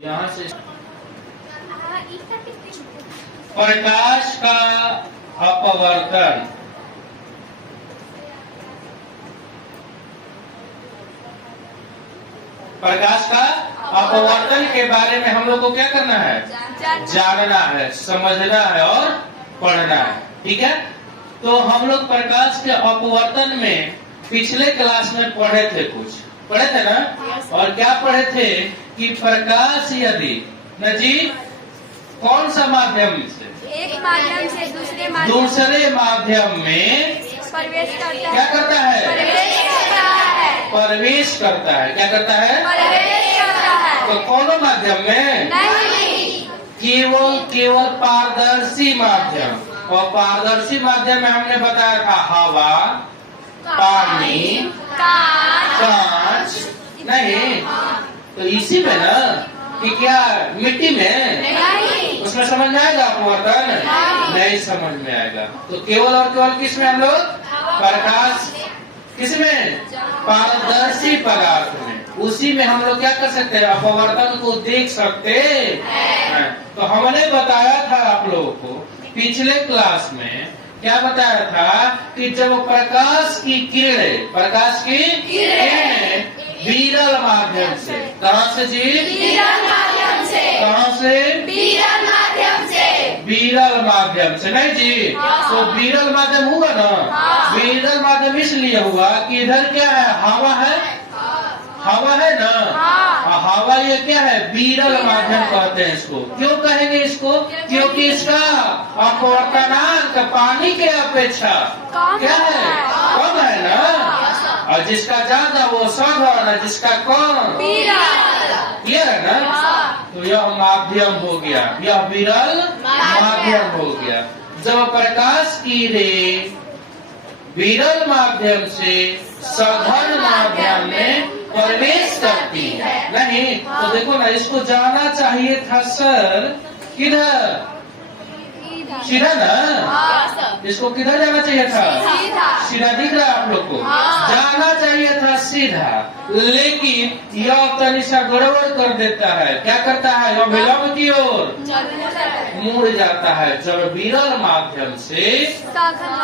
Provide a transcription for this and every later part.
यहाँ से प्रकाश का अपवर्तन। प्रकाश का अपवर्तन के बारे में हम लोग को क्या करना है? जानना है, समझना है और पढ़ना है। ठीक है, तो हम लोग प्रकाश के अपवर्तन में पिछले क्लास में पढ़े थे, कुछ पढ़े थे ना? और क्या पढ़े थे कि प्रकाश यदि न जी कौन सा माध्यम से, एक माध्यम से दूसरे माध्यम में प्रवेश करता है, क्या करता है? प्रवेश करता है, प्रवेश करता है। क्या करता है? प्रवेश करता है। तो कौन माध्यम में? नहीं, केवल पारदर्शी माध्यम। और पारदर्शी माध्यम में हमने बताया था हवा, पानी, कांच। नहीं तो इसी में ना कि क्या मिट्टी में? नहीं, उसमें समझ में आएगा अपवर्तन? नहीं समझ में आएगा। तो केवल और केवल किस में हम लोग? प्रकाश किसमें? पारदर्शी पदार्थ में। उसी में हम लोग क्या कर सकते हैं? अपवर्तन को देख सकते हैं। तो हमने बताया था आप लोगों को पिछले क्लास में, क्या बताया था कि जब प्रकाश की किरणें विरल माध्यम से, कहाँ से जी? विरल माध्यम से, कहाँ से? विरल माध्यम से, विरल माध्यम से। नहीं जी, तो विरल माध्यम हुआ ना? विरल माध्यम इसलिए हुआ कि इधर क्या है? हवा है, हवा है ना? हवा ये क्या है? विरल माध्यम कहते हैं इसको। क्यों कहेंगे इसको? क्योंकि इसका अपवर्तनांक पानी के अपेक्षा क्या है? कम है ना? और जिसका ज्यादा वो साधारण है, जिसका कम क्लियर है ना? तो यह माध्यम हो गया, यह विरल माध्यम हो गया। जब प्रकाश की रे विरल माध्यम से सघन माध्यम में प्रवेश करती है। नहीं तो देखो ना, इसको जाना चाहिए था सर किधर? सीधा ना? इसको किधर जाना चाहिए था? सीधा दिख रहा है आप लोग को? जाना चाहिए था सीधा, लेकिन यह तनिषा गड़बड़ कर देता है। क्या करता है? यह विलंब की ओर मुड़ जाता है। जब विरल माध्यम से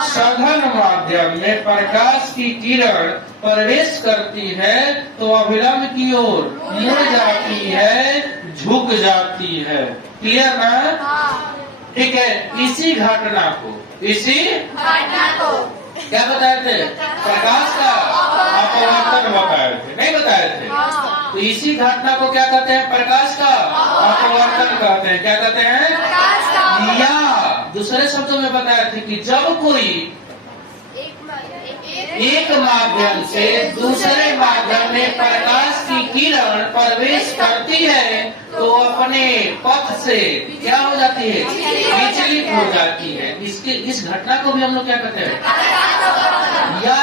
सघन माध्यम में प्रकाश की किरण प्रवेश करती है तो अविलंब की ओर मुड़ जाती है, झुक जाती है। क्लियर ना? ठीक है, इसी घटना को क्या बताए थे? प्रकाश का अपवर्तन बताए थे, नहीं बताए थे? तो इसी घटना को क्या कहते हैं? प्रकाश का अपवर्तन कहते हैं। क्या कहते हैं? या दूसरे शब्दों में बताए थे कि जब कोई एक माध्यम से दूसरे माध्यम में प्रकाश की किरण प्रवेश करती है तो अपने पथ से क्या हो जाती है? विचलित हो जाती है। इस घटना को भी हम लोग क्या कहते हैं? या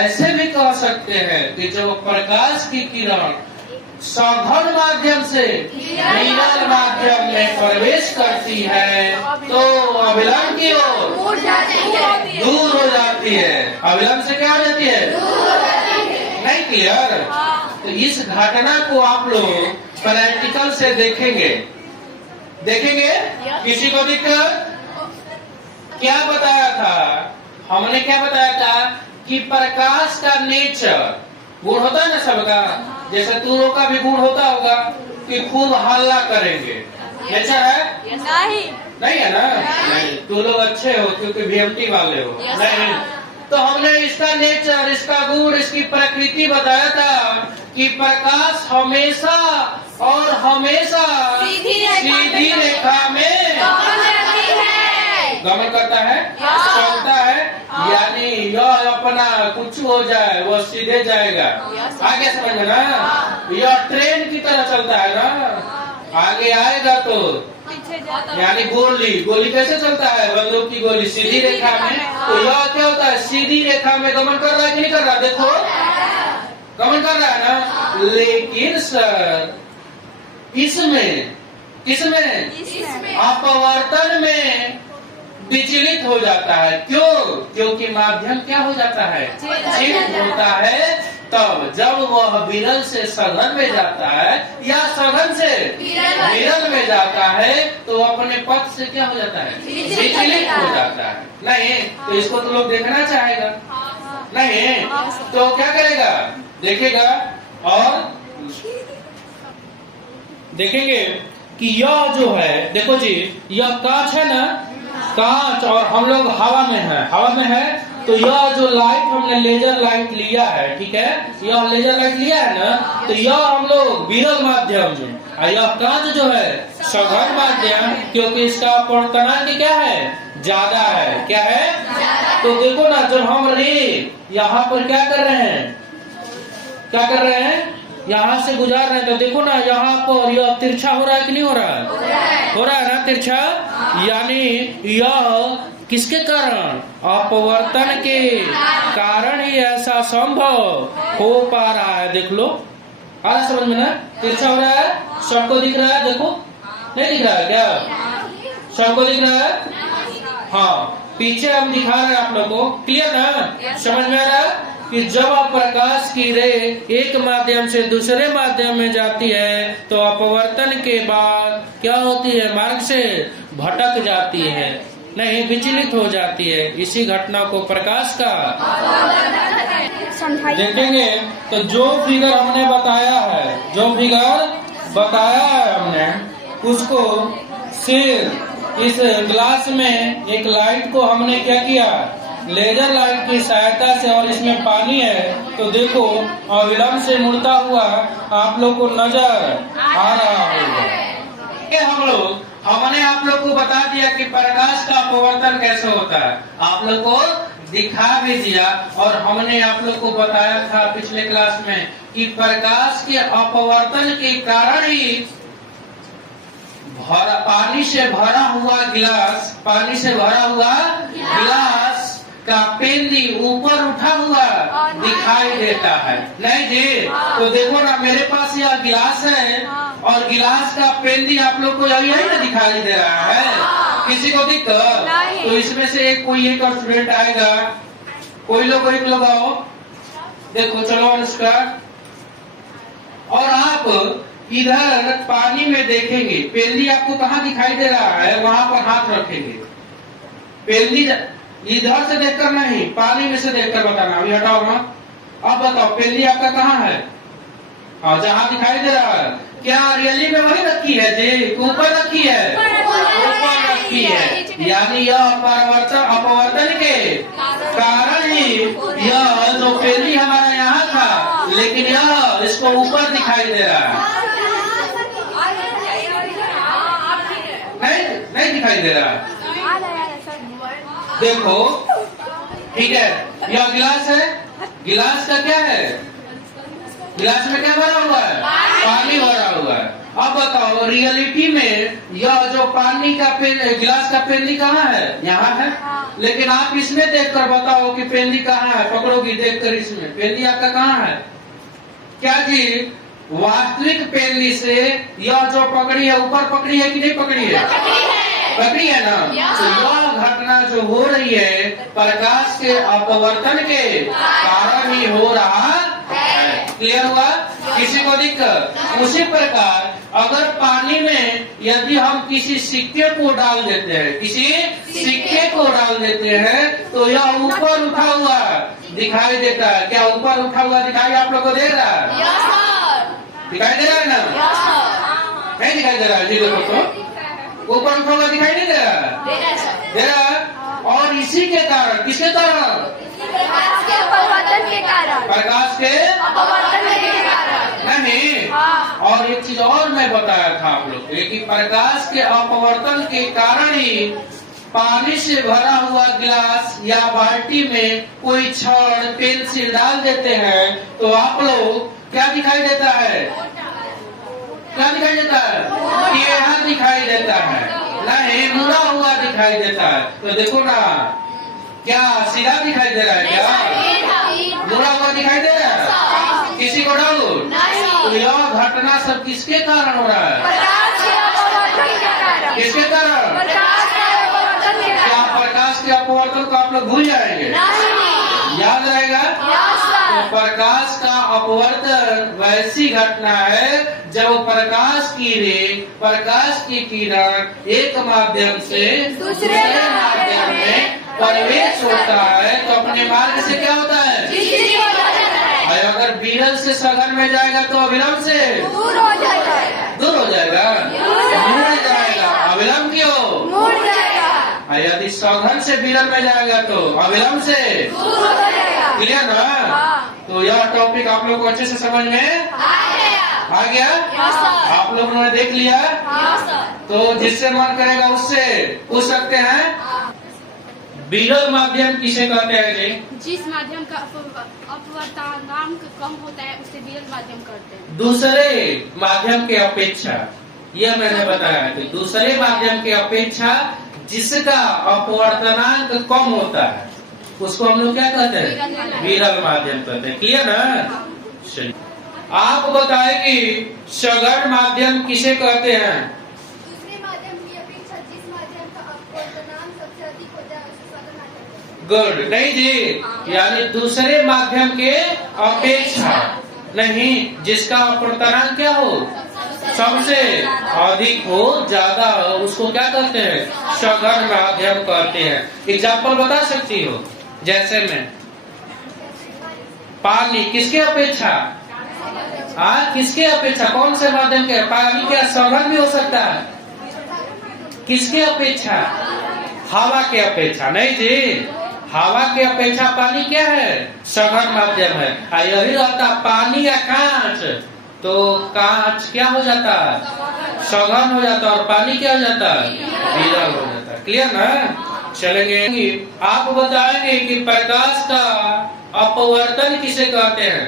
ऐसे भी कह सकते हैं कि जब प्रकाश की किरण सघन माध्यम से विरल माध्यम में प्रवेश करती है तो अविलंब की ओर दूर हो जाती है। अविलंब से क्या हो जाती है? नहीं क्लियर? तो इस घटना को आप लोग प्रैक्टिकल से देखेंगे। किसी को दिक्कत? क्या बताया था हमने? क्या बताया था कि प्रकाश का नेचर गुण होता है ना सबका। जैसे तू लोग का भी गुण होता होगा कि खूब हल्ला करेंगे। नेचर है? नहीं है ना? नहीं, तू लोग अच्छे हो क्योंकि बीएमटी वाले हो। नहीं, तो हमने इसका नेचर, इसका गुण, इसकी प्रकृति बताया था कि प्रकाश हमेशा और हमेशा सीधी रेखा में गमन करता है, चलता है। यानी यह अपना कुछ हो जाए वो सीधे जाएगा। आगे समझ ना? यह ट्रेन की तरह चलता है ना? आगे आएगा तो यानी गोली कैसे चलता है? बंदूक की गोली सीधी रेखा में। तो यह क्या होता है? सीधी रेखा में गमन कर रहा है कि नहीं कर रहा? देखो गमन कर रहा है ना? लेकिन सर किसमें अपवर्तन में विचलित हो जाता है। क्यों? क्योंकि माध्यम क्या हो जाता है? चित होता है। तब जब वह विरल से सघन में जाता है या सघन से विरल में जाता है तो अपने पथ से क्या हो जाता है, विचलित हो जाता है। नहीं तो इसको तो लोग देखना चाहेगा, नहीं तो क्या करेगा, देखेगा और देखेंगे कि यह जो है, देखो जी यह कांच है ना, कांच, और हम लोग हवा में है, हवा में है तो यह जो लाइट हमने लेजर लाइट लिया है, ठीक है, यह लेजर लाइट लिया है ना, तो यह हम लोग विरल माध्यम में, और यह कांच जो है सघन माध्यम, क्योंकि इसका अपवर्तनांक क्या है, ज्यादा है, क्या है। तो देखो ना जब हम रे यहाँ पर क्या कर रहे हैं, क्या कर रहे हैं, यहाँ से गुजार रहे हैं, तो देखो ना यहाँ पर यह तिरछा हो रहा है कि नहीं हो रहा है, हो रहा है ना तिरछा, यानी यह किसके कारण, अपवर्तन के कारण ही ऐसा संभव हो पा रहा है। देख लो, आ रहा समझ में ना, तिरछा हो रहा है, सबको दिख रहा है, देखो नहीं दिख रहा है क्या, सबको दिख रहा है, हाँ पीछे हम दिखा रहे हैं आप लोग को, क्लियर ना, समझ में आ रहा है कि जब आप प्रकाश की रे एक माध्यम से दूसरे माध्यम में जाती है तो अपवर्तन के बाद क्या होती है, मार्ग से भटक जाती है, नहीं विचलित हो जाती है। इसी घटना को प्रकाश का देखेंगे। तो जो फिगर हमने बताया है, जो फिगर बताया है हमने, उसको सिर्फ इस ग्लास में एक लाइट को हमने क्या किया, लेजर लाइट की सहायता से, और इसमें पानी है तो देखो अविलंब से मुड़ता हुआ आप लोग को नजर आ रहा होगा। हमने आप लोग को बता दिया कि प्रकाश का अपवर्तन कैसे होता है, आप लोग को दिखा भी दिया, और हमने आप लोग को बताया था पिछले क्लास में कि प्रकाश के अपवर्तन के कारण ही पानी से भरा हुआ गिलास, पानी से भरा हुआ गिलास का पेंदी ऊपर उठा हुआ दिखाई देता है, नहीं जी। तो देखो ना मेरे पास यह गिलास है और गिलास का पेंदी आप लोग को यही ना दिखाई दे रहा है, किसी को दिक्कत, तो इसमें से कोई एक स्टूडेंट आएगा, कोई लोग एक लोग आओ, देखो चलो अनुष्का, और आप इधर पानी में देखेंगे, पेंदी आपको कहाँ दिखाई दे रहा है, वहां पर हाथ रखेंगे, पेंदी इधर से देखकर नहीं, पानी में से देखकर बताना, अभी हटाओ ना, अब बताओ पेंदी आपका कहाँ है, और जहाँ दिखाई दे रहा है, क्या रियली में वही रखी है जी, ऊपर रखी है, ऊपर रखी है, यानी यह अपवर्तन के कारण ही यह जो पेंदी हमारा यहाँ था, लेकिन यह इसको ऊपर दिखाई दे रहा है, नहीं दिखाई दे रहा है। देखो ठीक है, यह गिलास है, गिलास का क्या है, गिलास में क्या भरा हुआ है, पानी भरा हुआ है। अब बताओ रियलिटी में यह जो पानी का गिलास का पेंदी कहाँ है, यहाँ है, लेकिन आप इसमें देखकर बताओ कि पेंदी कहाँ है, पकड़ोगी देखकर, इसमें पेंदी आपका कहाँ है, क्या जी वास्तविक पेंदी से यह जो पकड़ी है, ऊपर पकड़ी है कि नहीं पकड़ी है, पकड़ी है ना। तो यह घटना जो हो रही है प्रकाश के अपवर्तन के कारण ही हो रहा है, क्लियर हुआ, किसी को दिक्कत। उसी प्रकार अगर पानी में यदि हम किसी सिक्के को डाल देते हैं, किसी सिक्के को डाल देते हैं तो यह ऊपर उठा हुआ दिखाई देता है, क्या ऊपर उठा हुआ दिखाई आप लोग को दे रहा है, दिखाई दे रहा है ना, नहीं दिखाई दे रहा है जी, देखो तो ऊपर उठा हुआ दिखाई नहीं दे रहा है, दे रहा है, और इसी के कारण, किसके कारण, प्रकाश के अपवर्तन के कारण, नहीं। और एक चीज और मैं बताया था आप लोग को कि प्रकाश के अपवर्तन के कारण ही पानी से भरा हुआ गिलास या बाल्टी में कोई छड़ पेंसिल डाल देते हैं तो आप लोग क्या दिखाई देता है, क्या दिखाई देता है, टेढ़ा दिखाई देता है, नहीं मुड़ा हुआ दिखाई देता है। तो देखो ना क्या सीधा दिखाई दे रहा है, क्या मुड़ा हुआ दिखाई दे रहा है, किसी को डाउट, तो यह घटना सब किसके कारण हो रहा है, किसके कारण, क्या प्रकाश के अपवर्तन को आप लोग भूल जाएंगे, याद रहेगा। तो प्रकाश का अपवर्तन वैसी घटना है जब प्रकाश की किरण एक माध्यम से दूसरे माध्यम में प्रवेश होता है तो अपने मार्ग से क्या होता है? और अगर विरल से सघन में जाएगा तो अविलंब से दूर हो जाएगा। मुड़ जाएगा। अविलंब क्यों? मुड़ जाएगा। और यदि सघन से विरल में जाएगा तो अविलंब से दूर हो जाएगा। क्लियर ना? तो यह टॉपिक आप लोग को अच्छे से समझ में आ गया? आप लोगों ने देख लिया? तो जिससे मन करेगा उससे पूछ सकते हैं। विरल माध्यम किसे कहते हैं जी? जिस माध्यम का अपवर्तनांक कम होता है उसे विरल माध्यम कहते हैं। दूसरे माध्यम के अपेक्षा, यह मैंने बताया कि दूसरे माध्यम के अपेक्षा जिसका अपवर्तनांक कम होता है उसको हम लोग क्या कहते हैं? विरल माध्यम कहते हैं। क्लियर ना? चलिए आप बताएंगे सघन माध्यम किसे कहते हैं? दूसरे माध्यम की अपेक्षा जिस माध्यम का अपवर्तनांक सबसे अधिक होता है उसे सघन माध्यम। गुड। नहीं जी, यानी दूसरे माध्यम के अपेक्षा नहीं, जिसका अपवर्तनांक क्या हो? सबसे अधिक हो, ज्यादा हो, उसको क्या कहते हैं? सघन माध्यम कहते हैं। एग्जाम्पल बता सकती हो? जैसे में पानी किसके अपेक्षा? किसके अपेक्षा? कौन से माध्यम के? पानी क्या सघन भी हो सकता है? किसके अपेक्षा? हवा के अपेक्षा। नहीं जी, हवा के अपेक्षा पानी क्या है? सघन माध्यम है। यही रहता पानी या कांच, तो कांच क्या हो जाता है? सघन हो जाता है और पानी क्या हो जाता है? विरल हो जाता है। क्लियर ना? चलेंगे आप बताएंगे कि प्रकाश का अपवर्तन किसे कहते हैं?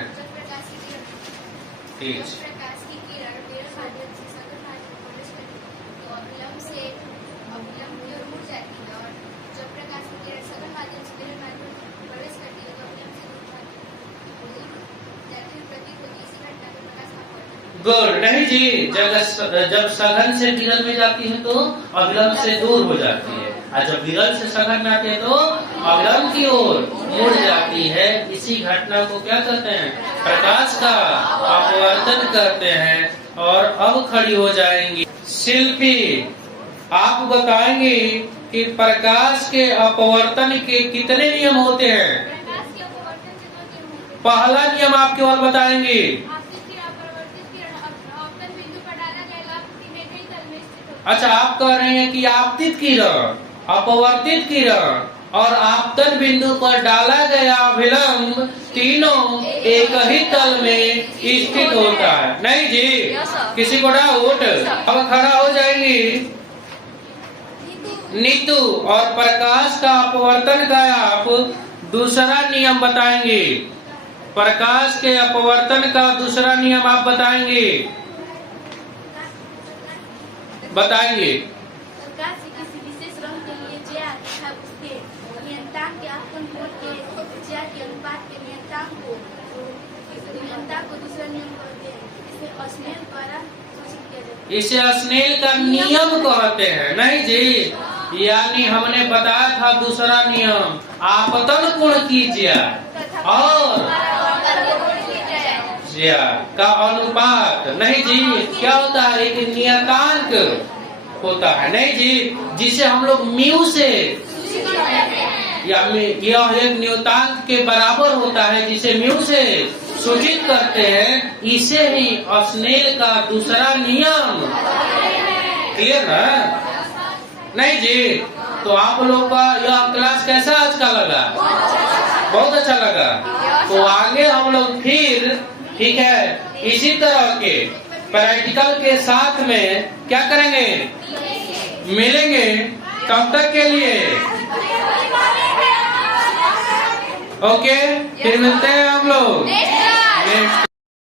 ठीक। प्रकाश की किरण विरल माध्यम से सघन माध्यम में प्रवेश करती है तो अविलंब से अविलंब की ओर मुड़ जाती है, और जब प्रकाश की किरण सघन माध्यम से विरल माध्यम में प्रवेश करती है तो अविलंब से दूर जाती हुई प्रतीत होती है। इसी घटना को प्रकाश का अपवर्तन। गुड। नहीं जी, जब सघन से विरल में जाती है तो अविलंब से दूर हो जाती है, और जब विरल से सघन में आती है तो अविलंब की ओर मुड़ जाती है। इसी घटना को क्या कहते हैं? प्रकाश का अपवर्तन कहते हैं। और अब खड़ी हो जाएंगी शिल्पी, आप बताएंगे कि प्रकाश के अपवर्तन के कितने नियम होते हैं? प्रकाश के अपवर्तन से 2 नियम होते हैं। पहला नियम आप केवल बताएंगे। अपवर्तित बिंदु पर डाला जाएगा में कई तल में स्थित होता है। अच्छा, आप कह रहे हैं कि आपतित किरण, अपवर्तित किरण और आपतन बिंदु पर डाला गया अभिलंब तीनों एक ही तल में स्थित होता है। नहीं जी, किसी को डाउट? अब खड़ा हो जाएंगी नीतू, और प्रकाश का अपवर्तन का आप दूसरा नियम बताएंगे। प्रकाश के अपवर्तन का दूसरा नियम आप बताएंगे? प्रकाश के किसी विशेष रंग के लिए ज्या तथा उसके नियतांक के आपतन कोण के ज्या के अनुपात के नियतांक को दूसरा नियम कहते हैं। इसे स्नेल द्वारा सूचित किया जाता है। इसे स्नेल का नियम कहते हैं। नहीं जी, यानी हमने बताया था दूसरा नियम आपतन कोण की ज्या और ज्या का अनुपात। नहीं जी, क्या होता है? एक नियतांक होता है। नहीं जी, जिसे हम लोग म्यू से, यह एक नियतांक के बराबर होता है जिसे म्यू से सूचित करते हैं। इसे ही स्नेल का दूसरा नियम। क्लियर है? नहीं जी, तो आप लोग का यह क्लास कैसा आज का लगा? बहुत अच्छा लगा। तो आगे हम लोग फिर, ठीक है, इसी तरह के प्रैक्टिकल के साथ में क्या करेंगे? मिलेंगे। कब तक के लिए? ओके, फिर मिलते हैं हम लोग नेक्स्ट